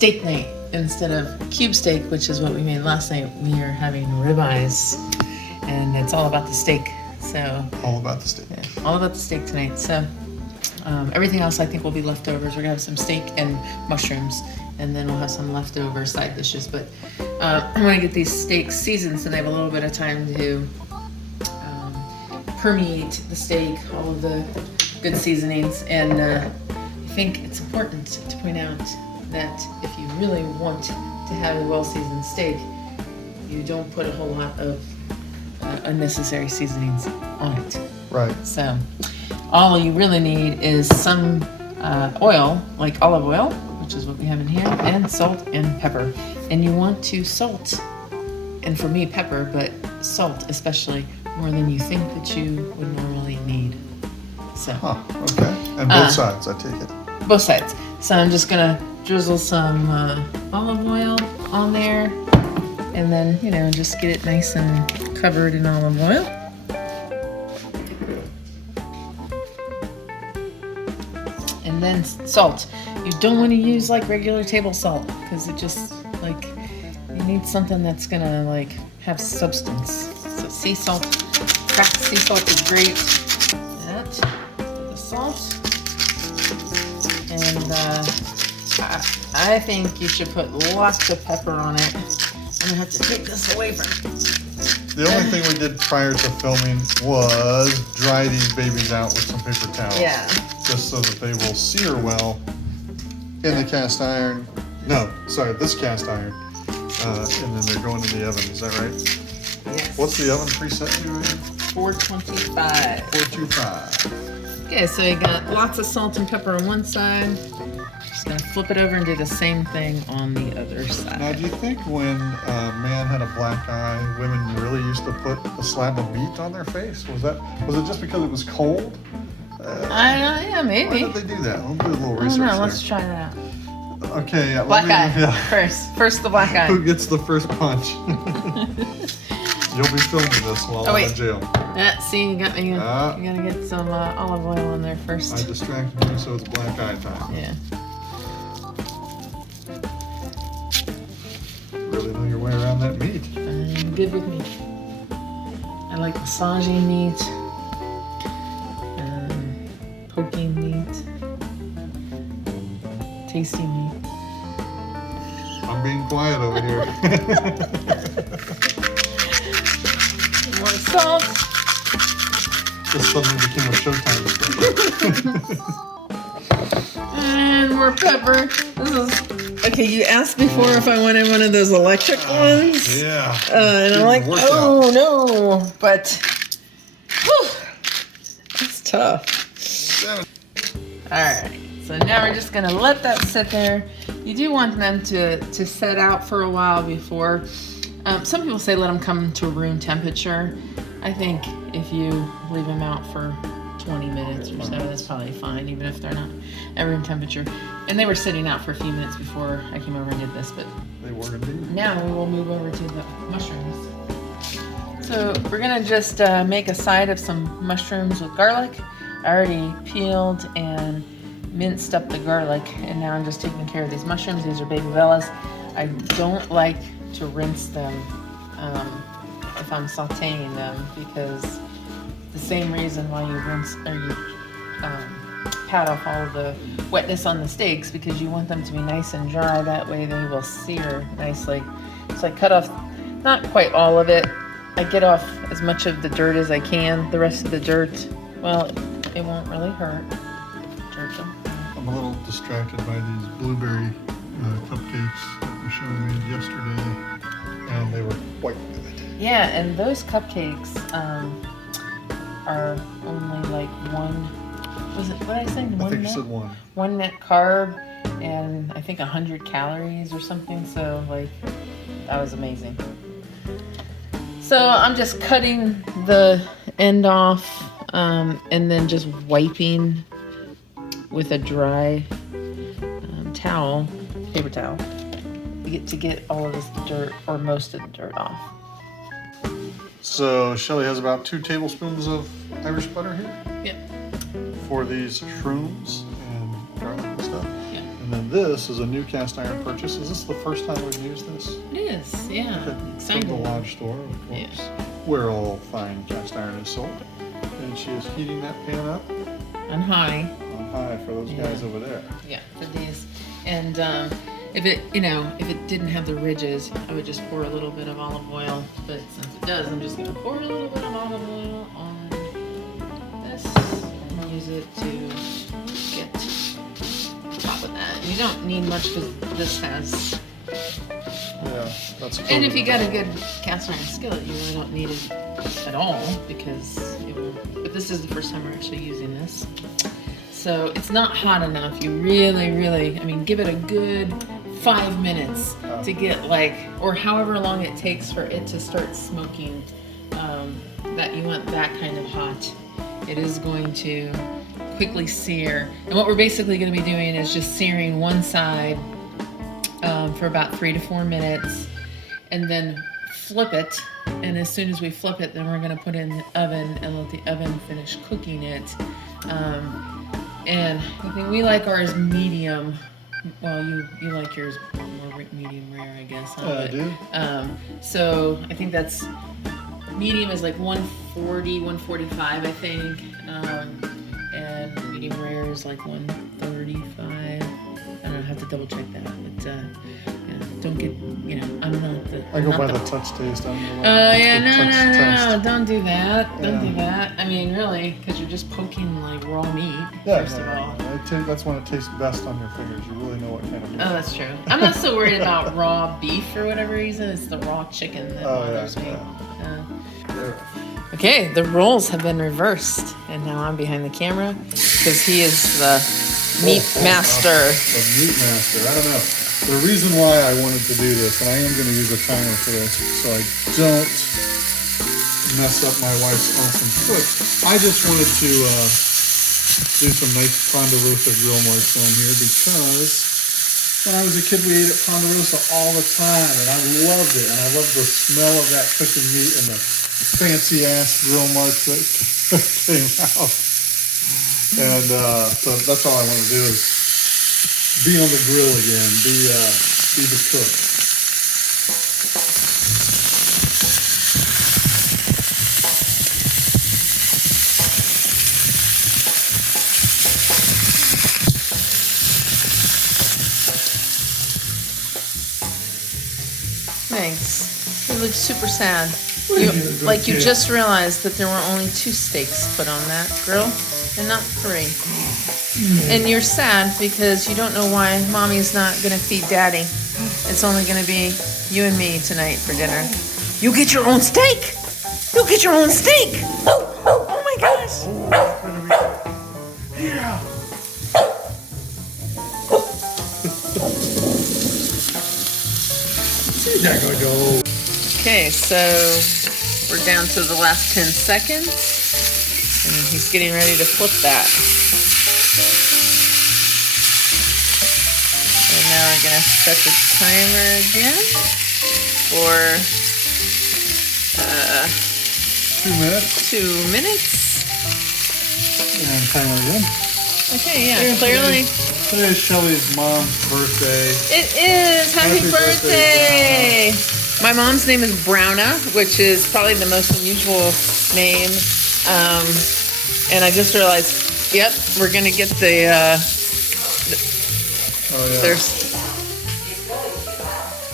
steak night. Instead of cube steak, which is what we made last night, we are having ribeyes, and it's all about the steak. So all about the steak. Yeah, all about the steak tonight. So everything else I think will be leftovers. We're gonna have some steak and mushrooms, and then we'll have some leftover side dishes. But I want to get these steaks seasoned so they have a little bit of time to permeate the steak, all of the good seasonings. And I think it's important to point out that if you really want to have a well-seasoned steak, you don't put a whole lot of unnecessary seasonings on it. Right. So all you really need is some oil, like olive oil, which is what we have in here, and salt and pepper. And you want to salt, and for me pepper, but salt especially more than you think that you would normally need. So. Okay. And both sides, I take it. Both sides. So I'm just gonna drizzle some olive oil on there, and then, you know, just get it nice and covered in olive oil. And then salt. You don't want to use like regular table salt, because it just, like, you need something that's gonna like have substance. So sea salt, cracked sea salt is great. That, the salt. And I think you should put lots of pepper on it. I'm gonna have to take this away from you. The only thing we did prior to filming was dry these babies out with some paper towels. Yeah. Just so that they will sear well in the cast iron. No, sorry, this cast iron. And then they're going in the oven, is that right? Yes. What's the oven preset to again? 425. 425. Okay, so you got lots of salt and pepper on one side. Just gonna flip it over and do the same thing on the other side. Now, do you think when a man had a black eye, women really used to put a slab of meat on their face? Was it just because it was cold? I don't know, yeah, maybe. Why did they do that? I'll do a little I research don't know, there. let's try that out. Okay, yeah, Black eye, yeah. first the black eye. Who gets the first punch? You'll be filming this while I'm in jail. Yeah, see, you got me. You gotta get some olive oil in there first. I distracted you, so it's black eye time. Yeah. Really know your way around that meat. I'm good with meat. I like massaging meat, poking meat, tasting meat. I'm being quiet over here. More salt. This suddenly became a showtime. And more pepper. This is okay. You asked before if I wanted one of those electric ones. Yeah. And I'm like, oh no, but whew, it's tough. All right. So now we're just gonna let that sit there. You do want them to set out for a while before. Some people say let them come to room temperature. I think if you leave them out for 20 minutes or so, that's probably fine, even if they're not at room temperature. And they were sitting out for a few minutes before I came over and did this, but they were indeed. Now we will move over to the mushrooms. So we're gonna just make a side of some mushrooms with garlic. I already peeled and minced up the garlic, and now I'm just taking care of these mushrooms. These are baby bellas. I don't like to rinse them if I'm sauteing them, because the same reason why you rinse or you pat off all of the wetness on the steaks, because you want them to be nice and dry. That way they will sear nicely. So I cut off not quite all of it. I get off as much of the dirt as I can. The rest of the dirt, well, it won't really hurt. I'm a little distracted by these blueberry cupcakes that Michelle made yesterday, and they were quite good. Yeah, and those cupcakes are only like one. Was it? What did I say? I think you said one. One net carb, and I think 100 calories or something. So like, that was amazing. So I'm just cutting the end off, and then just wiping with a dry towel, paper towel, to get all of this dirt, or most of the dirt, off. So Shelly has about 2 tablespoons of Irish butter here. Yep. For these shrooms and garlic and stuff. Yeah. And And then this is a new cast iron purchase. Is this the first time we've used this? It is, yeah. From Excited. the Lodge store, of course, Yeah. where all fine cast iron is sold. And she is heating that pan up On high. on high for those guys Yeah. over there. Yeah, for these. And if it didn't have the ridges, I would just pour a little bit of olive oil. But since it does, I'm just gonna pour a little bit of olive oil on this and use it to get top of that. And you don't need much because this has. Yeah, that's cool. And if you got a good cast iron skillet, you really don't need it at all because it will. But this is the first time we're actually using this. So it's not hot enough. You really, give it a good 5 minutes to get or however long it takes for it to start smoking. That you want that kind of hot. It is going to quickly sear. And what we're basically going to be doing is just searing one side for about 3 to 4 minutes, and then flip it. And as soon as we flip it, then we're going to put it in the oven and let the oven finish cooking it. And I think we like ours medium. Well, you like yours more medium rare, I guess. Huh? Yeah, I do. So I think that's medium is like 140, 145, I think. And medium rare is like 135. I don't know, I have to double check that. But yeah, don't get, I'm not the. I go by the the touch taste. I'm the one no, don't do that. Don't do that. I mean, really, because you're just poking like raw meat, first of all. That's when it tastes best on your fingers. You really know what kind of meat. Oh, that's true. I'm not so worried about raw beef for whatever reason. It's the raw chicken that bothers me. Okay, the roles have been reversed, and now I'm behind the camera because he is the meat master. The meat master. I don't know. The reason why I wanted to do this, and I am going to use a timer for this, so I don't mess up my wife's awesome cook. I just wanted to do some nice Ponderosa grill marks on here because when I was a kid, we ate at Ponderosa all the time, and I loved it. And I loved the smell of that cooking meat and the fancy ass grill marks that came out. And so that's all I want to do is be on the grill again, be the cook. Thanks. You look super sad. Like You just realized that there were only 2 steaks put on that grill and not 3. And you're sad because you don't know why mommy's not going to feed daddy. It's only going to be you and me tonight for dinner. You get your own steak. You get your own steak. Oh my gosh. Yeah. There we go. Okay, so we're down to the last 10 seconds. And he's getting ready to flip that. And now we're going to set the timer again for 2 minutes. 2 minutes. And timer again. Okay, yeah, clearly. Today is Shelly's mom's birthday. It is! Happy Happy birthday! My mom's name is Browna, which is probably the most unusual name. And I just realized, yep, we're going to get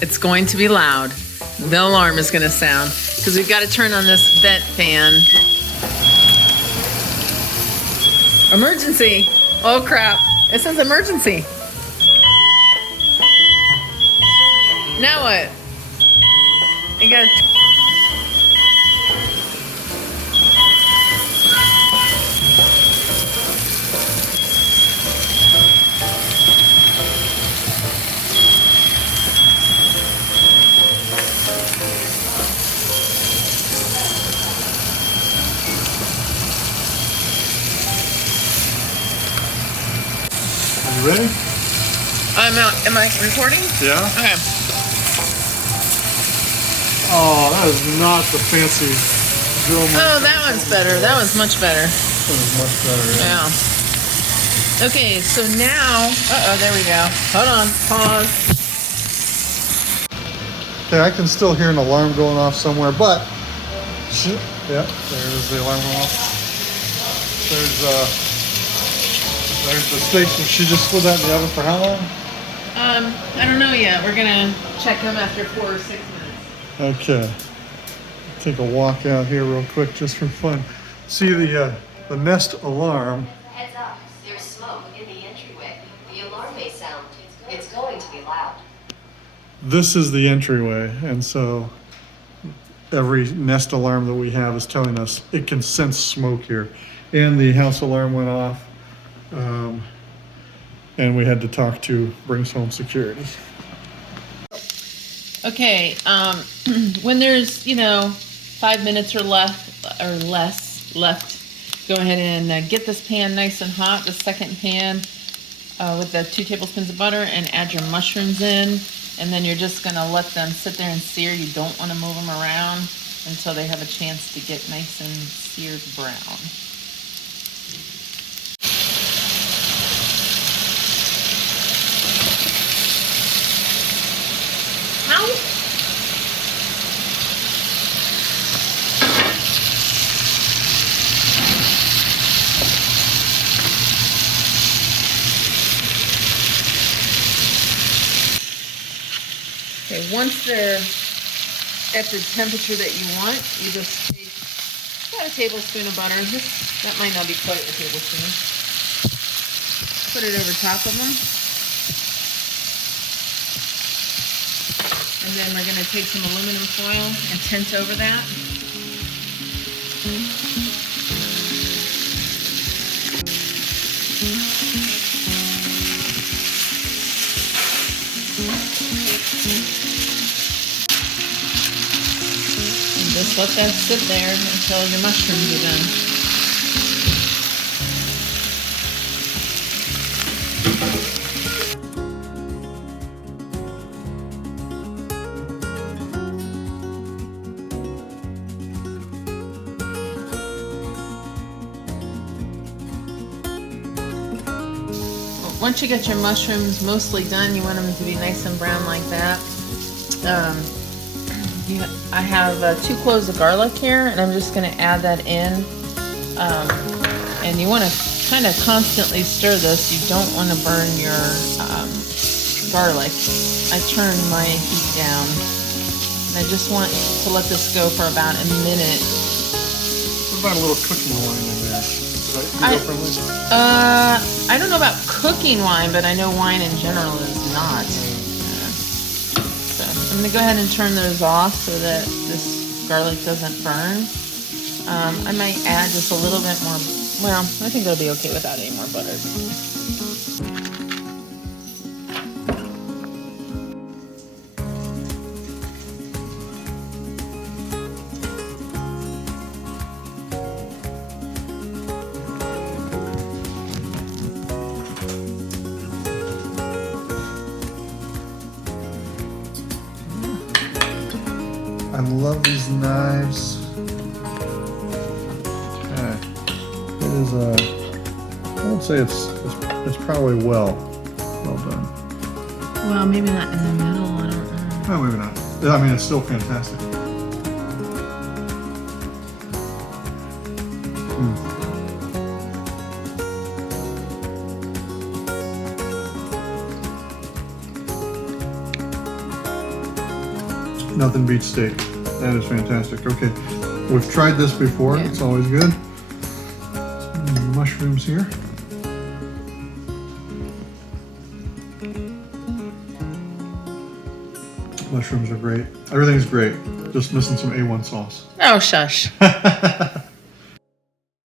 it's going to be loud. The alarm is going to sound because we've got to turn on this vent fan. Emergency! Oh crap! It says emergency. Now what? You gotta. You ready? I'm out. Am I recording? Yeah. Okay. Oh, that is not the fancy grill mark. Oh, that one's better. That one's much better. That is much better. Yeah. Okay, so now, there we go. Hold on, pause. Okay, I can still hear an alarm going off somewhere, but yep, there's the alarm going off. There's the steak. She just put that in the oven for how long? I don't know yet. We're gonna check them after 4 or 6 minutes. Okay. Take a walk out here real quick just for fun. See the Nest alarm. Heads up, there's smoke in the entryway. The alarm may sound. It's going to be loud. This is the entryway, and so every Nest alarm that we have is telling us it can sense smoke here. And the house alarm went off, and we had to talk to Brings Home Security. Okay, when there's 5 minutes or less left, go ahead and get this pan nice and hot. The second pan with the 2 tablespoons of butter, and add your mushrooms in, and then you're just gonna let them sit there and sear. You don't want to move them around until they have a chance to get nice and seared brown. Okay, once they're at the temperature that you want, you just take about a tablespoon of butter. That might not be quite a tablespoon. Put it over top of them. And then we're going to take some aluminum foil and tint over that. And just let that sit there until your mushrooms are done. Once you get your mushrooms mostly done, you want them to be nice and brown like that. I have 2 cloves of garlic here, and I'm just going to add that in. And you want to kind of constantly stir this. You don't want to burn your garlic. I turn my heat down, and I just want to let this go for about a minute. What about a little cooking wine in there? I don't know about cooking wine, but I know wine in general is not. So I'm going to go ahead and turn those off so that this garlic doesn't burn. I might add just a little bit more. Well, I think it'll be okay without any more butter. I love these knives. Okay. It is I would say it's probably well done. Well, maybe not in the middle. I don't know. No, maybe not. I mean, it's still fantastic. Nothing beats steak. That is fantastic. Okay, we've tried this before. Yeah. It's always good. Some mushrooms here. Mushrooms are great. Everything's great. Just missing some A1 sauce. Oh, shush.